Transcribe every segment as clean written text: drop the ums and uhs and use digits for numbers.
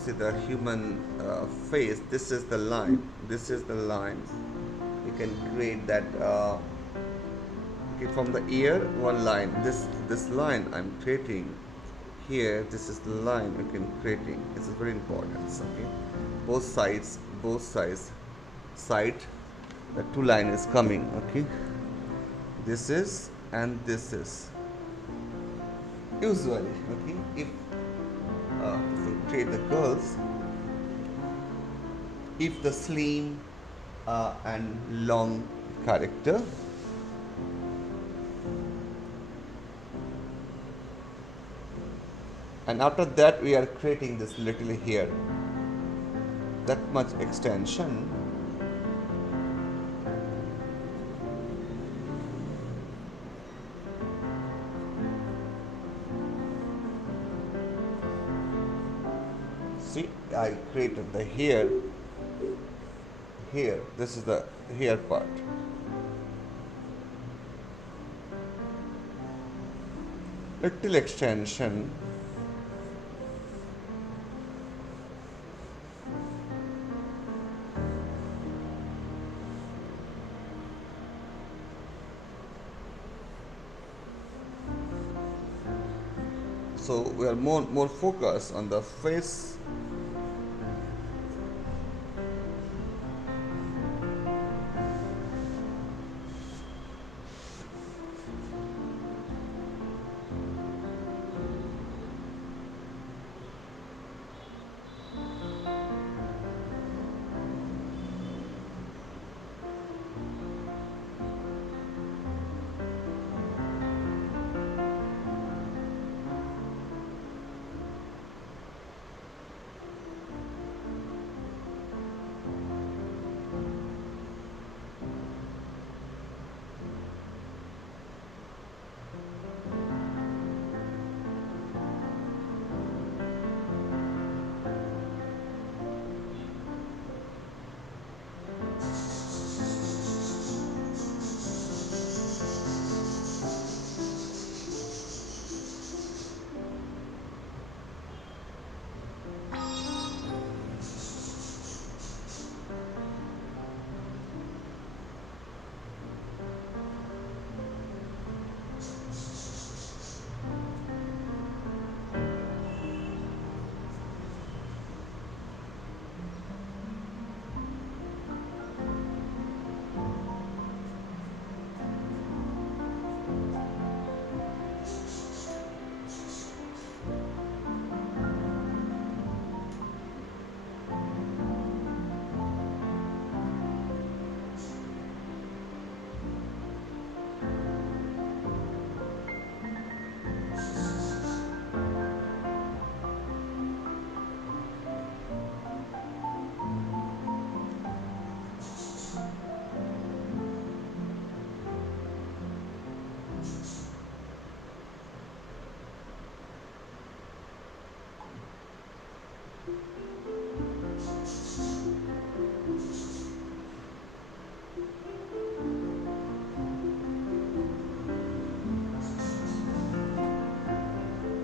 see the human face, this is the line. This is the line. You can create that. Okay, from the ear, one line. This line I'm creating here. This is the line you can creating. This is very important. Okay, both sides, side. The two line is coming. Okay, this is and this is usually okay. If we create the girls, if the slim and long character, and after that we are creating this little here, that much extension. See, I created the hair here. This is the hair part. Little extension. So we are more focused on the face.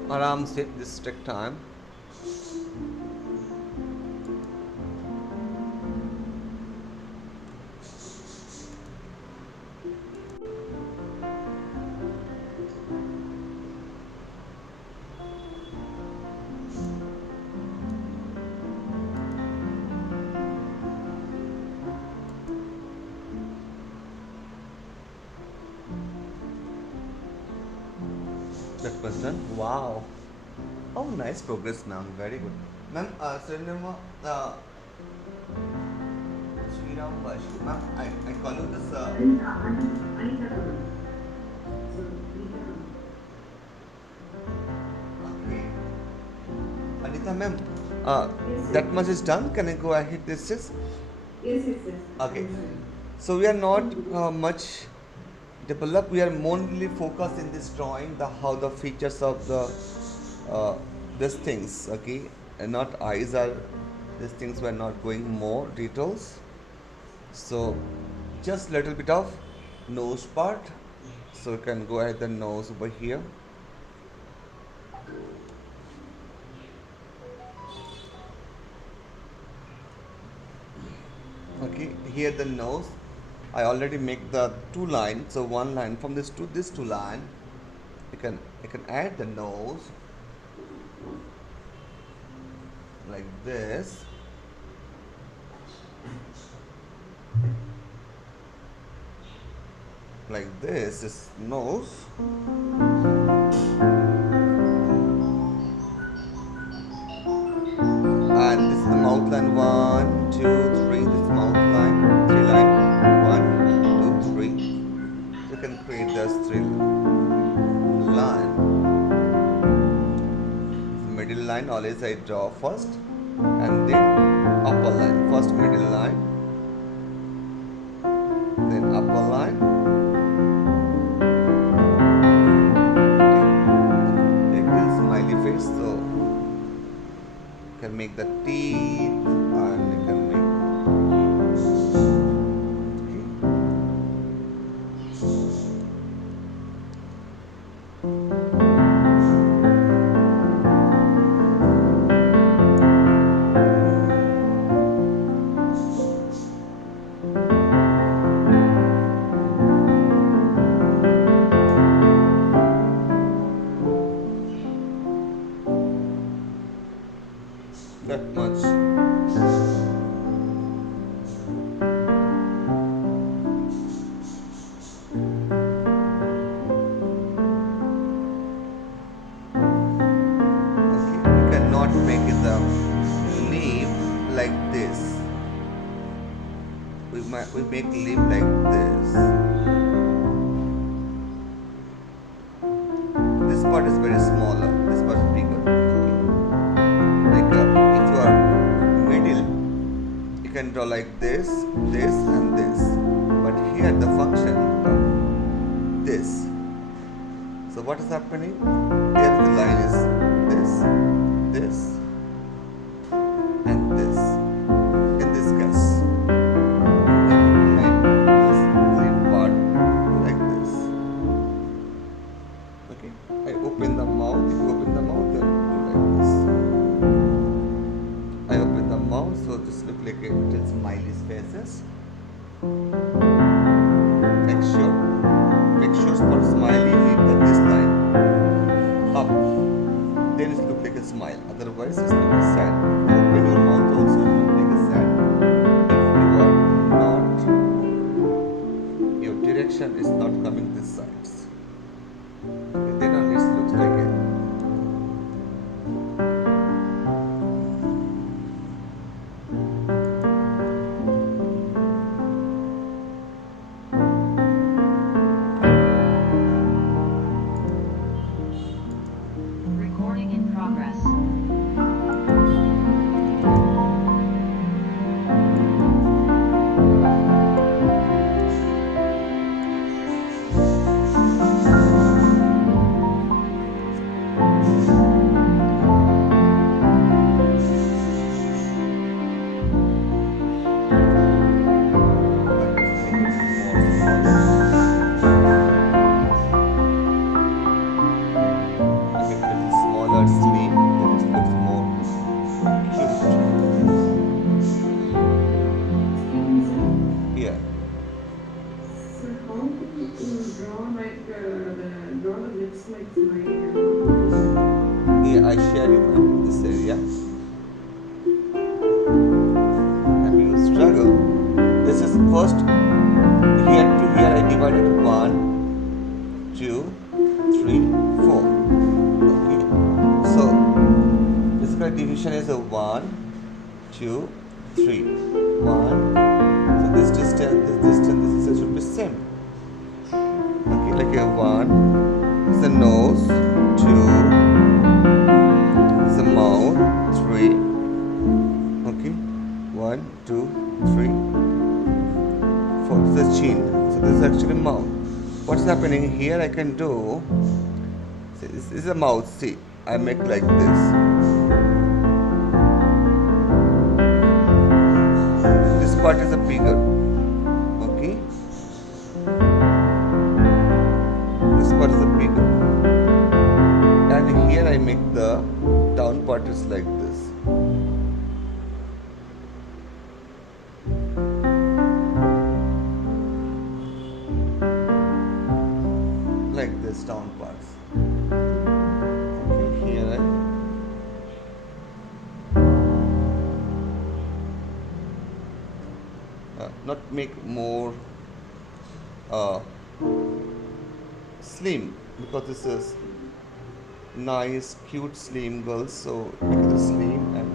Aram se this take time. That was done. Wow. Oh, nice progress, ma'am. Very good. Ma'am, Srinama, Sriram Vashi. Ma'am, I call you this. Okay. Anita, ma'am, that much is done. Can I go ahead? This is. Yes. Okay. So we are not much developed. We are mainly focused in this drawing the how the features of the these things. Okay, and not eyes are. These things were not going more details. So just little bit of nose part. So you can go ahead the nose over here. here the nose. I already make the two lines, so one line from this to this two line. I can add the nose like this. Like this is nose. And this is the mouth line. 1, 2, 3. This is mouth line. 3 line. 1, 2, 3. You can create this 3 line. Middle line always I draw first, and then upper line. First middle line, then upper line. Okay. Little smiley face, so you can make the teeth, and you can make. That much. Okay, you cannot make it the leaf like this. We make leaf like this. This part is very smaller. This part is bigger. If you are middle, you can draw like this, this and this, but here the function of this. So what is happening? Here the line is this, this and this. In this case, like this leaf part like this. Okay, I open the mouth. If you open the mouth, then do like this. I open the mouth, so this look like a little smiley faces. Make sure for smiley make this line up. Then it look like a smile. Otherwise, it's like a sad. Open your mouth also, it look like a sad. If you are not, your direction is not coming this sides. Okay, then only it looks like a. Recording in progress. Sleep, then it looks more cute. Here. So how do you draw like draw the lips like smiley? Here, I share you this area. And you struggle. This is first here to here. I divided 1, 2, 3, 4. Division is a 1, 2, 3. 1. So this distance should be same. Okay, like a 1 is the nose, 2 is the mouth, 3. Okay, 1, 2, 3, 4. This is the chin. So this is actually mouth. What's happening here? I can do. See, this is a mouth. See, I make like this. Part is a bigger. Okay, this part is a bigger, and here I make the down part is like this. not make more uh, slim, because this is nice cute slim girls, so make it slim. And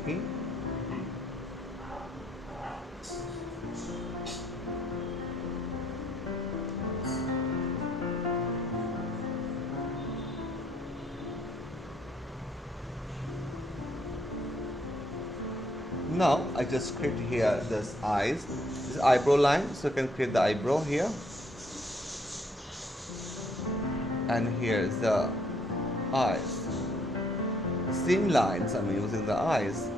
okay, now I just create here this eyes, this eyebrow line, so you can create the eyebrow here, and here is the eyes. The same lines I'm using the eyes.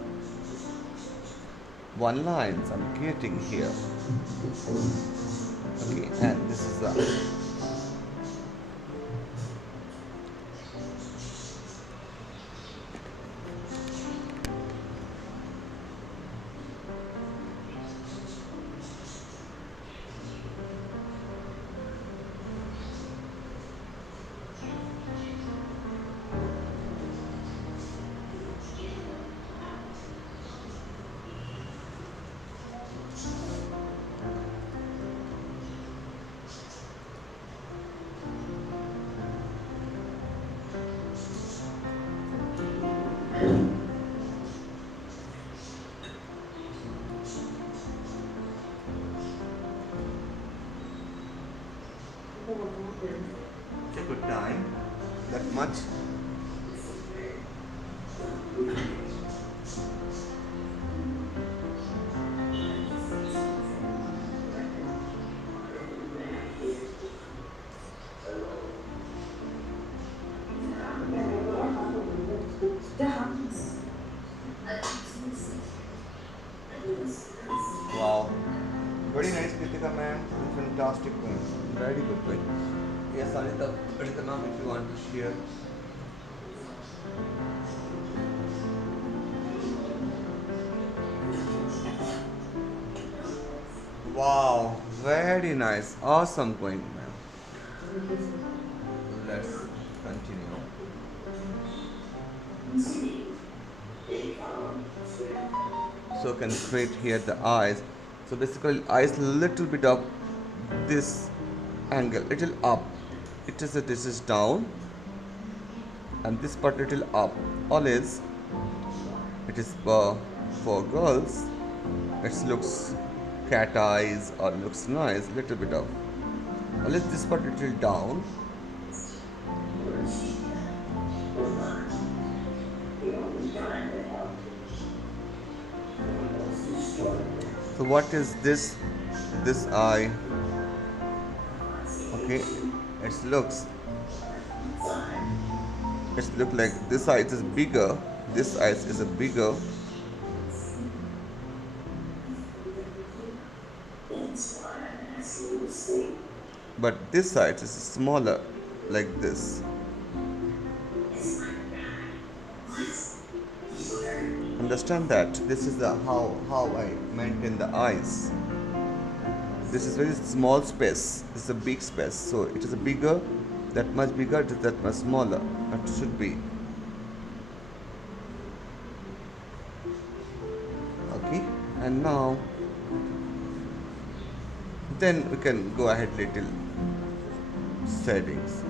One lines I'm creating here. Okay, and this is the take your time that much. Wow, very nice Kritika ma'am, fantastic one, very good way. Yes, Anita ma'am, if you want to share. Wow, very nice, awesome point ma'am. Let's continue. So can create here the eyes. So basically eyes little bit of this angle, little up. This is down, and this part little up. Always it is for girls. It looks cat eyes or looks nice. Little bit of. Always this part little down. So what is this? This eye. Okay, it looks. It look like this eye is bigger. This eye is a bigger. But this side is smaller, like this. Understand that this is the how I maintain the eyes. This is very small space. This is a big space, so it is a bigger, that much bigger, it is that much smaller. It should be. Okay, and now then we can go ahead little settings.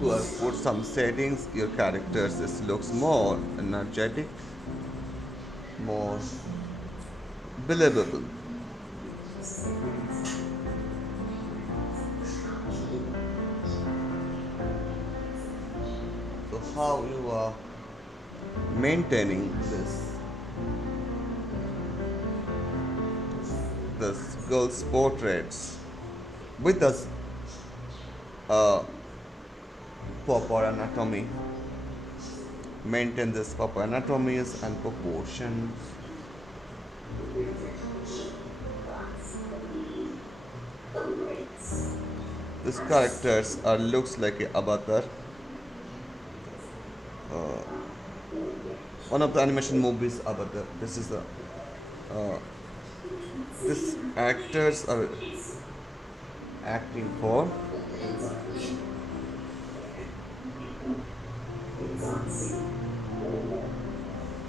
To put some settings, your characters this looks more energetic, more believable. So how you are maintaining this? this girl's portraits with this uh, proper anatomy, maintain this proper anatomies and proportions. This characters are looks like a avatar. One of the animation movies avatar. This is the this actors are acting for.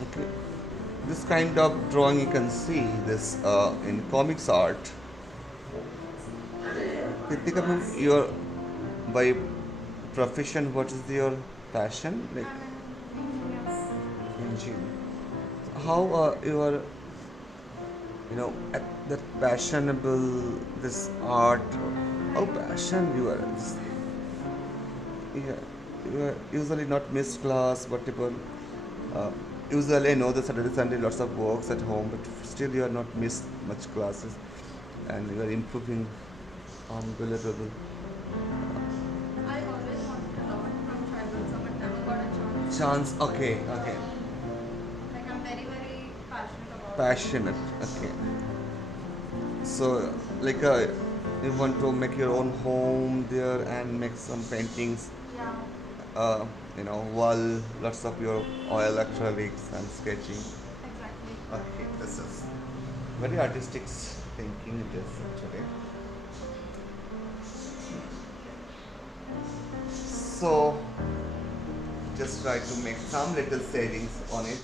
Okay. This kind of drawing you can see this in comics art. Kritika, ma'am, your by profession, what is your passion? Like I'm an engineer. engineering. How you are, at that passionable this art? How passion you are? Yeah, you are usually not miss class, whatever. Uh, Usually, I know the Saturday Sunday lots of works at home, but still you are not missed much classes, and you are improving unbelievable. I always wanted to learn from childhood, so but never got a chance. Chance, okay, okay. So, like I'm very, very passionate about it. Passionate, okay. So, like, you want to make your own home there and make some paintings, Yeah, uh, wall, lots of your oil acrylics and sketching. exactly. Okay, this is very artistic thinking it is actually. So, just try to make some little savings on it.